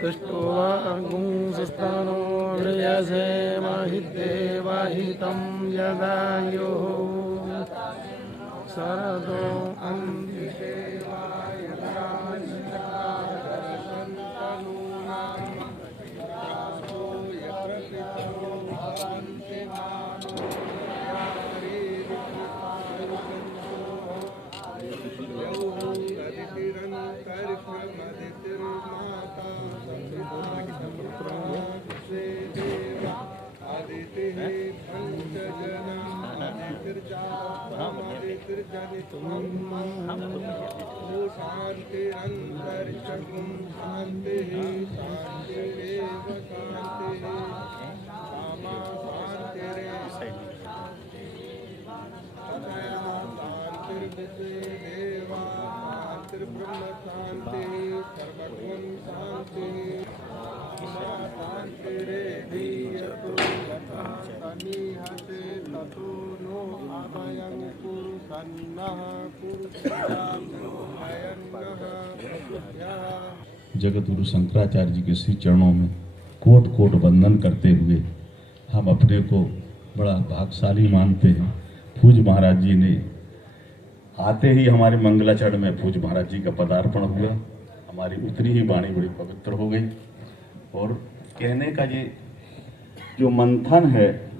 तुष्टो वागुंसस्तानो व्रयसे माहिते वाहितं यदायुः शरदो अन्विषे शांतिरंतरिक्षगुं शांतिः शांतिरेव शांतिः सामा शांतिरेव तदया शांतिर्विश्वेदेवा शांतिर्ब्रह्म शांतिः सर्वगुण शांतिः शांतिरेधीयतो यथा समीहते ततो नो अभयं कुरु सन्नः कुरु जगतगुरु शंकराचार्य जी के श्री चरणों में कोट कोट वंदन करते हुए हम अपने को बड़ा भाग्यशाली मानते हैं। पूज महाराज जी ने आते ही हमारे मंगलाचरण में पूज महाराज जी का पदार्पण हुआ। हमारी उतनी ही वाणी बड़ी पवित्र हो गई। और कहने का ये जो मंथन है,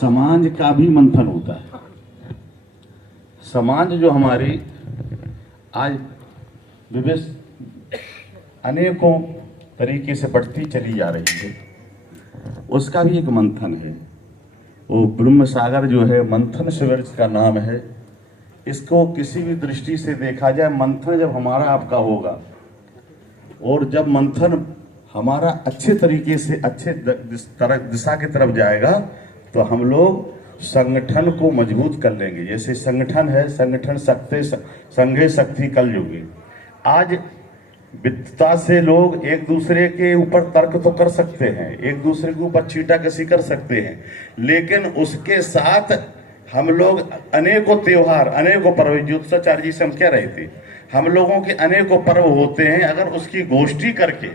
समाज का भी मंथन होता है। समाज जो हमारी आज विविध अनेकों तरीके से बढ़ती चली जा रही है, उसका भी एक मंथन है। वो ब्रह्म सागर जो है, मंथन शिविर का नाम है। इसको किसी भी दृष्टि से देखा जाए, मंथन जब हमारा आपका होगा और जब मंथन हमारा अच्छे तरीके से अच्छे दिशा की तरफ जाएगा तो हम लोग संगठन को मजबूत कर लेंगे। जैसे संगठन है, संगठन सकते संघे शक्ति कल युगे। आज विद्वता से लोग एक दूसरे के ऊपर तर्क तो कर सकते हैं, एक दूसरे के ऊपर छींटाकशी कर सकते हैं, लेकिन उसके साथ हम लोग अनेकों त्योहार, अनेकों पर्व, ज्योतिषाचार्य जी से हम कह रहे थे, हम लोगों के अनेकों पर्व होते हैं। अगर उसकी गोष्ठी करके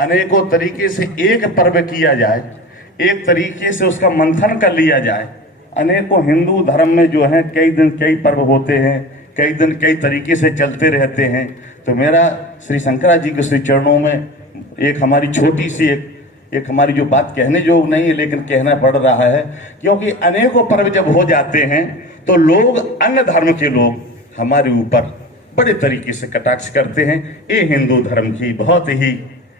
अनेकों तरीके से एक पर्व किया जाए, एक तरीके से उसका मंथन कर लिया जाए। अनेकों हिंदू धर्म में जो है कई दिन कई पर्व होते हैं, कई दिन कई तरीके से चलते रहते हैं। तो मेरा श्री शंकराचार्य जी के श्री चरणों में एक हमारी छोटी सी एक हमारी जो बात कहने जो नहीं है, लेकिन कहना पड़ रहा है, क्योंकि अनेकों पर्व जब हो जाते हैं तो लोग, अन्य धर्म के लोग हमारे ऊपर बड़े तरीके से कटाक्ष करते हैं। ये हिंदू धर्म की बहुत ही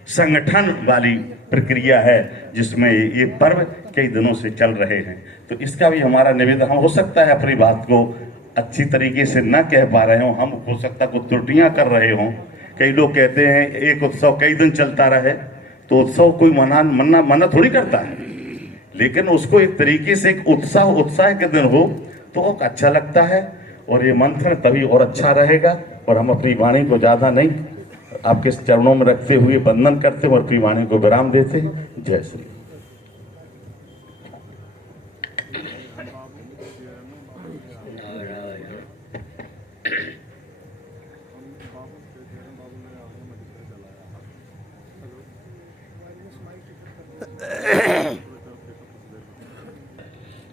संगठन वाली प्रक्रिया है, जिसमें ये पर्व कई दिनों से चल रहे हैं। तो इसका भी हमारा निवेदन, हो सकता है अपनी बात को अच्छी तरीके से न कह पा रहे हो, हम हो सकता है कुछ त्रुटियां कर रहे हों। कई लोग कहते हैं एक उत्सव कई दिन चलता रहे, तो उत्सव कोई मना थोड़ी करता है, लेकिन उसको एक तरीके से एक उत्साह के दिन हो तो अच्छा लगता है। और ये मंथन तभी और अच्छा रहेगा। और हम अपनी वाणी को ज्यादा नहीं आपके चरणों में रखते हुए वंदन करते हैं और अपनी वाणी को विराम देते हैं। जय श्री।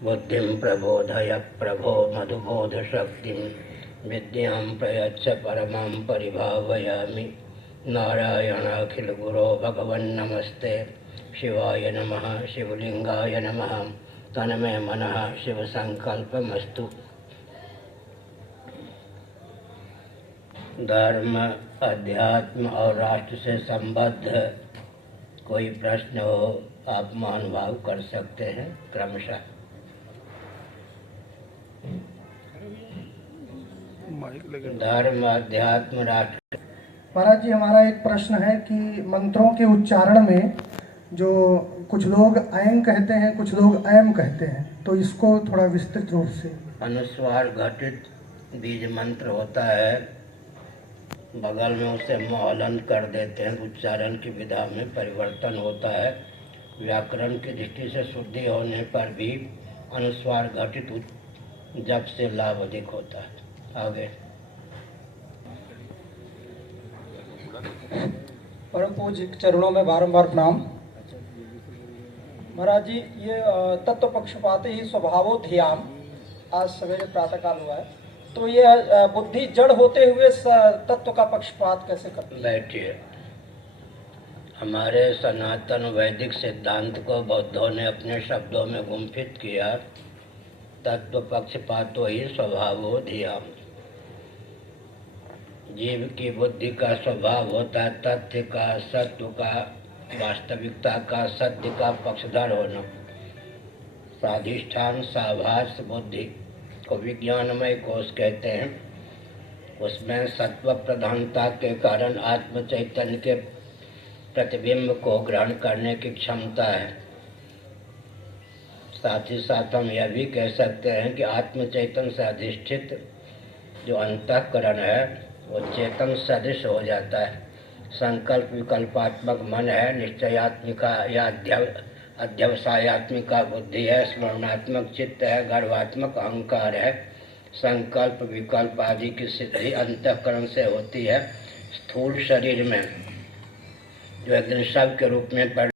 बुद्धिं प्रबोधय प्रभो मधुबोध शक्तिं विद्यां प्रयच्छ परमां परिभावयामि। नारायणाखिल गुरो भगवन् नमस्ते। शिवाय नमः, शिवलिंगाय नमः। तन्मे मनः शिव संकल्पमस्तु। धर्म, अध्यात्म और राष्ट्र से संबद्ध कोई प्रश्न हो, आप महानुभाव कर सकते हैं क्रमशः। धर्म, अध्यात्म, राष्ट्र। महाराज जी, हमारा एक प्रश्न है कि मंत्रों के उच्चारण में जो कुछ लोग ऐं कहते हैं, कुछ लोग ऐम कहते हैं, तो इसको थोड़ा विस्तृत रूप से। अनुस्वार घटित बीज मंत्र होता है, बगल में उसे मोहलन कर देते हैं, उच्चारण की विधा में परिवर्तन होता है। व्याकरण की दृष्टि से शुद्धि होने पर भी अनुस्वार घटित जप से लाभ अधिक होता है। आगे परम पूज्य चरणों में बारंबार प्रणाम। महाराज जी, ये तत्व पक्षपात ही स्वभावो धियाम, आज सवेरे प्रातःकाल हुआ है, तो ये बुद्धि जड़ होते हुए तत्व का पक्षपात कैसे करती है? बैठिए। हमारे सनातन वैदिक सिद्धांत को बौद्धों ने अपने शब्दों में गुम्फित किया, तत्व पक्षपातो ही स्वभावो धियाम। जीव की बुद्धि का स्वभाव होता है तथ्य का, सत्य का, वास्तविकता का, सत्य का पक्षधर होना। स्वाधिष्ठान साभास बुद्धि को विज्ञानमय कोश कहते हैं। उसमें सत्व प्रधानता के कारण आत्म चैतन्य के प्रतिबिंब को ग्रहण करने की क्षमता है। साथ ही साथ हम यह भी कह सकते हैं कि आत्म चैतन्य से अधिष्ठित जो अंतःकरण है वो चेतन सदृश हो जाता है। संकल्प विकल्पात्मक मन है, निश्चयात्मिका या अध्यवसायात्मिका बुद्धि है, स्मरणात्मक चित्त है, गर्वात्मक अहंकार है। संकल्प विकल्प आदि की सिद्धि अंतःकरण से होती है। स्थूल शरीर में जो एक दिन शव के रूप में